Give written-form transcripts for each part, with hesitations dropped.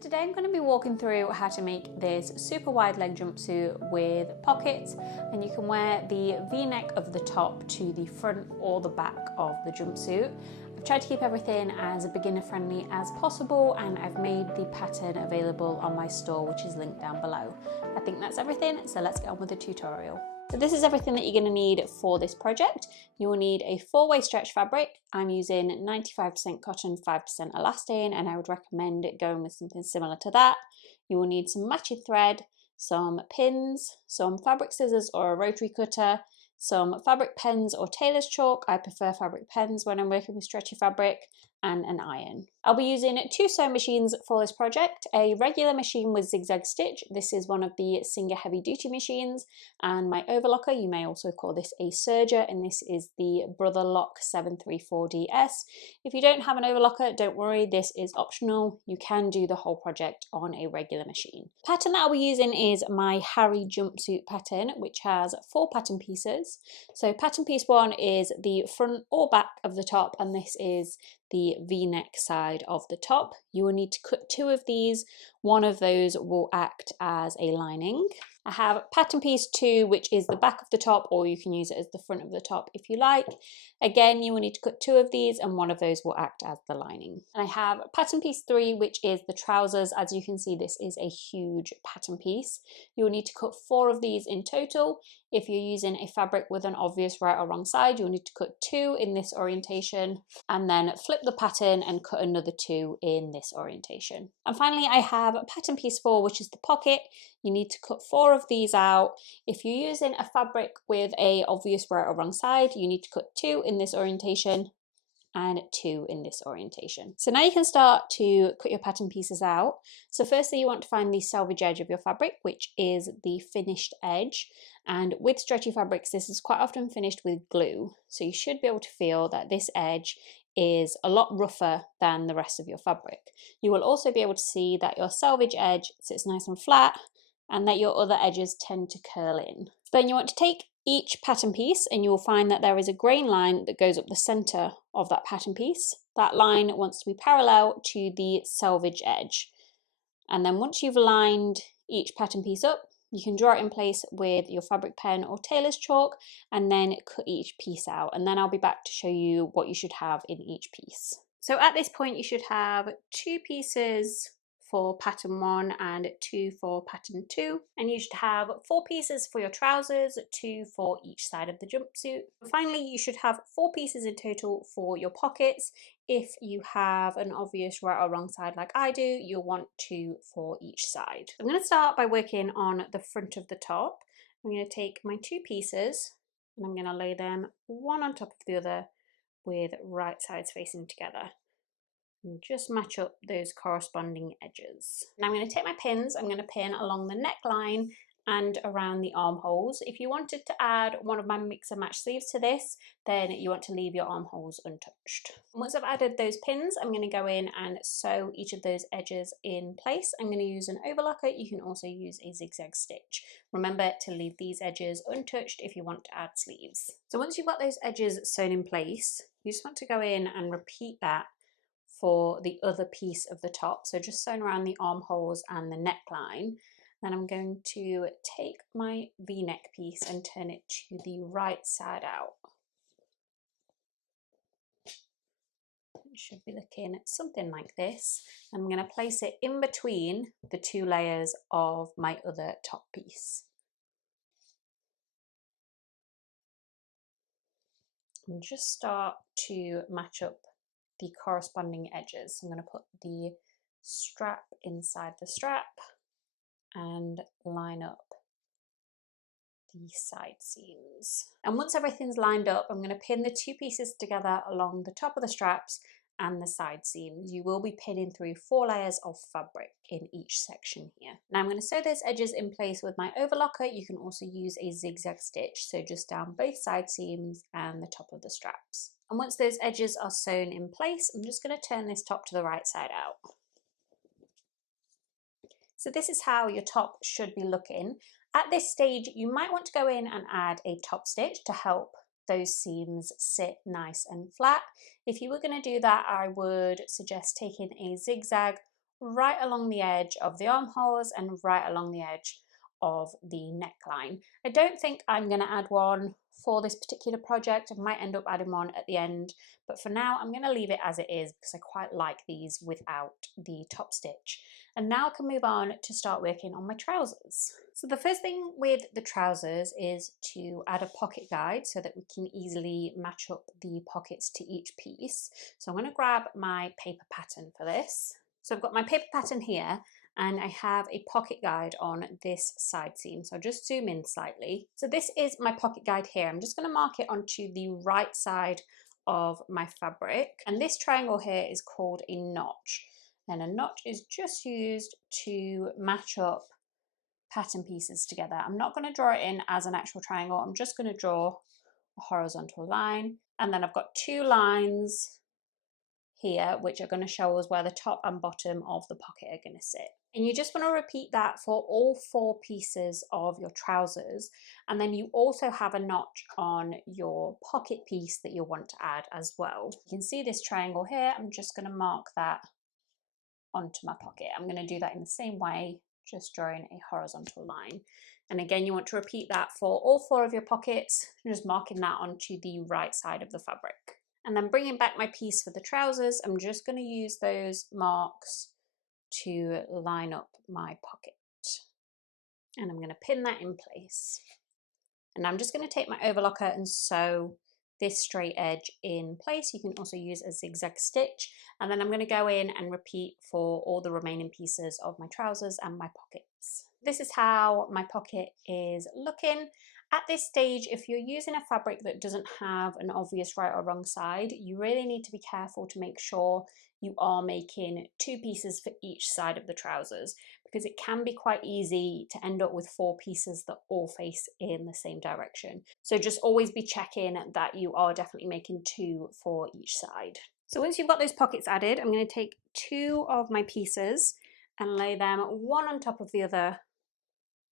Today I'm going to be walking through how to make this super wide leg jumpsuit with pockets, and you can wear the V-neck of the top to the front or the back of the jumpsuit. I've tried to keep everything as beginner friendly as possible, and I've made the pattern available on my store, which is linked down below. I think that's everything, so let's get on with the tutorial. So this is everything that you're going to need for this project. You will need a 4-way stretch fabric. I'm using 95% cotton, 5% elastane, and I would recommend going with something similar to that. You will need some matching thread, some pins, some fabric scissors or a rotary cutter, some fabric pens or tailor's chalk. I prefer fabric pens when I'm working with stretchy fabric, and an iron. I'll be using 2 sewing machines for this project, a regular machine with zigzag stitch. This is one of the Singer heavy duty machines, and my overlocker, you may also call this a serger, and this is the Brother Lock 734DS. If you don't have an overlocker, don't worry, this is optional. You can do the whole project on a regular machine. The pattern that I'll be using is my Harrie jumpsuit pattern, which has 4 pattern pieces. So pattern piece 1 is the front or back of the top, and this is the V-neck side of the top. You will need to cut 2 of these. One of those will act as a lining. I have pattern piece 2, which is the back of the top, or you can use it as the front of the top if you like. Again, you will need to cut 2 of these, and one of those will act as the lining. And I have pattern piece 3, which is the trousers. As you can see, this is a huge pattern piece. You will need to cut 4 of these in total. If you're using a fabric with an obvious right or wrong side, you'll need to cut 2 in this orientation, and then flip the pattern and cut another 2 in this orientation. And finally, I have pattern piece 4, which is the pocket. You need to cut 4 of these out. If you're using a fabric with a obvious right or wrong side, you need to cut 2 in this orientation and 2 in this orientation. So now you can start to cut your pattern pieces out. So firstly, you want to find the selvage edge of your fabric, which is the finished edge. And with stretchy fabrics, this is quite often finished with glue. So you should be able to feel that this edge is a lot rougher than the rest of your fabric. You will also be able to see that your selvage edge sits nice and flat, and that your other edges tend to curl in. Then you want to take each pattern piece, and you will find that there is a grain line that goes up the center of that pattern piece. That line wants to be parallel to the selvage edge. And then once you've lined each pattern piece up, you can draw it in place with your fabric pen or tailor's chalk, and then cut each piece out. And then I'll be back to show you what you should have in each piece. So at this point, you should have 2 pieces for pattern 1 and 2 for pattern 2, and you should have 4 pieces for your trousers, 2 for each side of the jumpsuit. Finally, you should have 4 pieces in total for your pockets. If you have an obvious right or wrong side like I do, you'll want 2 for each side. I'm going to start by working on the front of the top. I'm going to take my 2 pieces and I'm going to lay them one on top of the other with right sides facing together. And just match up those corresponding edges. Now I'm going to take my pins, I'm going to pin along the neckline and around the armholes. If you wanted to add one of my mix and match sleeves to this, then you want to leave your armholes untouched. Once I've added those pins, I'm going to go in and sew each of those edges in place. I'm going to use an overlocker. You can also use a zigzag stitch. Remember to leave these edges untouched if you want to add sleeves. So once you've got those edges sewn in place, you just want to go in and repeat that for the other piece of the top. So just sewn around the armholes and the neckline. Then I'm going to take my V-neck piece and turn it to the right side out. It should be looking something like this. I'm going to place it in between the 2 layers of my other top piece. And just start to match up the corresponding edges. So I'm going to put the strap inside the strap and line up the side seams. And once everything's lined up, I'm going to pin the 2 pieces together along the top of the straps and the side seams. You will be pinning through 4 layers of fabric in each section here. Now I'm going to sew those edges in place with my overlocker. You can also use a zigzag stitch, so just down both side seams and the top of the straps. And once those edges are sewn in place, I'm just going to turn this top to the right side out. So this is how your top should be looking. At this stage, you might want to go in and add a top stitch to help those seams sit nice and flat. If you were going to do that, I would suggest taking a zigzag right along the edge of the armholes and right along the edge of the neckline. I don't think I'm going to add one for this particular project. I might end up adding one at the end, but for now I'm going to leave it as it is because I quite like these without the top stitch. And now I can move on to start working on my trousers. So the first thing with the trousers is to add a pocket guide so that we can easily match up the pockets to each piece. So I'm going to grab my paper pattern for this. So I've got my paper pattern here, and I have a pocket guide on this side seam. So I'll just zoom in slightly. So this is my pocket guide here. I'm just going to mark it onto the right side of my fabric. And this triangle here is called a notch. And a notch is just used to match up pattern pieces together. I'm not going to draw it in as an actual triangle. I'm just going to draw a horizontal line. And then I've got two lines here which are going to show us where the top and bottom of the pocket are going to sit. And you just want to repeat that for all 4 pieces of your trousers, and then you also have a notch on your pocket piece that you'll want to add as well. You can see this triangle here. I'm just going to mark that onto my pocket. I'm going to do that in the same way, just drawing a horizontal line. And again, you want to repeat that for all 4 of your pockets, just marking that onto the right side of the fabric. And then bringing back my piece for the trousers, I'm just going to use those marks to line up my pocket. And I'm going to pin that in place. And I'm just going to take my overlocker and sew this straight edge in place. You can also use a zigzag stitch. And then I'm going to go in and repeat for all the remaining pieces of my trousers and my pockets. This is how my pocket is looking. At this stage, if you're using a fabric that doesn't have an obvious right or wrong side, you really need to be careful to make sure you are making 2 pieces for each side of the trousers, because it can be quite easy to end up with 4 pieces that all face in the same direction. So just always be checking that you are definitely making 2 for each side. So once you've got those pockets added, I'm going to take 2 of my pieces and lay them one on top of the other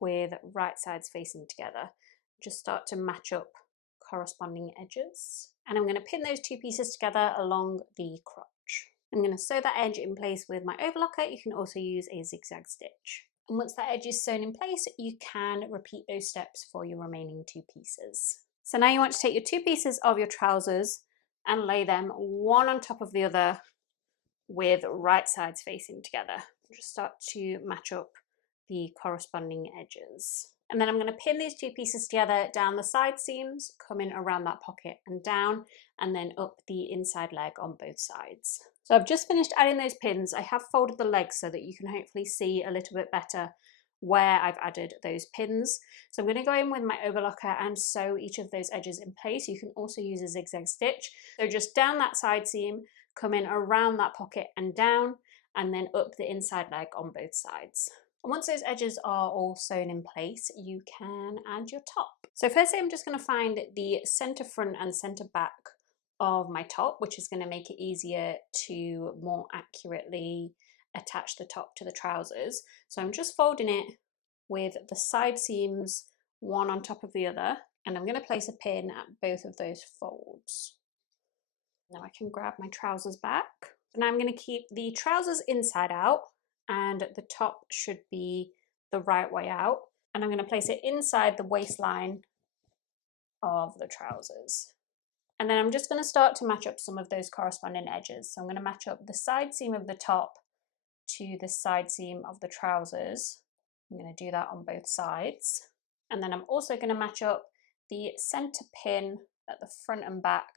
with right sides facing together. Just start to match up corresponding edges. And I'm going to pin those 2 pieces together along the crotch. I'm going to sew that edge in place with my overlocker. You can also use a zigzag stitch. And once that edge is sewn in place, you can repeat those steps for your remaining 2 pieces. So now you want to take your 2 pieces of your trousers and lay them one on top of the other with right sides facing together. Just start to match up the corresponding edges. And then I'm going to pin these 2 pieces together down the side seams, coming around that pocket and down, and then up the inside leg on both sides. So I've just finished adding those pins. I have folded the legs so that you can hopefully see a little bit better where I've added those pins. So I'm going to go in with my overlocker and sew each of those edges in place. You can also use a zigzag stitch. So just down that side seam, come in around that pocket and down, and then up the inside leg on both sides. And once those edges are all sewn in place, you can add your top. So firstly, I'm just going to find the center front and center back of my top, which is going to make it easier to more accurately attach the top to the trousers. So I'm just folding it with the side seams one on top of the other, and I'm going to place a pin at both of those folds. Now I can grab my trousers back. Now I'm going to keep the trousers inside out, and the top should be the right way out. And I'm going to place it inside the waistline of the trousers. And then I'm just going to start to match up some of those corresponding edges. So I'm going to match up the side seam of the top to the side seam of the trousers. I'm going to do that on both sides. And then I'm also going to match up the center pin at the front and back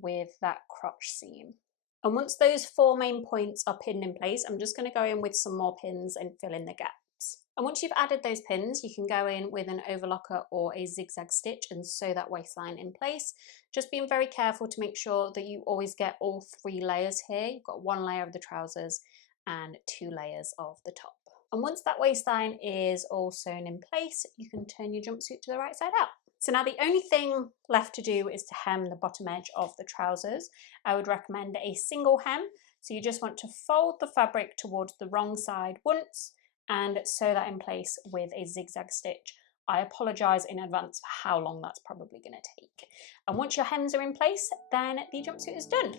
with that crotch seam. And once those 4 main points are pinned in place, I'm just going to go in with some more pins and fill in the gaps. And once you've added those pins, you can go in with an overlocker or a zigzag stitch and sew that waistline in place. Just being very careful to make sure that you always get all 3 layers here. You've got 1 layer of the trousers and 2 layers of the top. And once that waistline is all sewn in place, you can turn your jumpsuit to the right side out. So now the only thing left to do is to hem the bottom edge of the trousers. I would recommend a single hem. So you just want to fold the fabric towards the wrong side once and sew that in place with a zigzag stitch. I apologise in advance for how long that's probably going to take. And once your hems are in place, then the jumpsuit is done.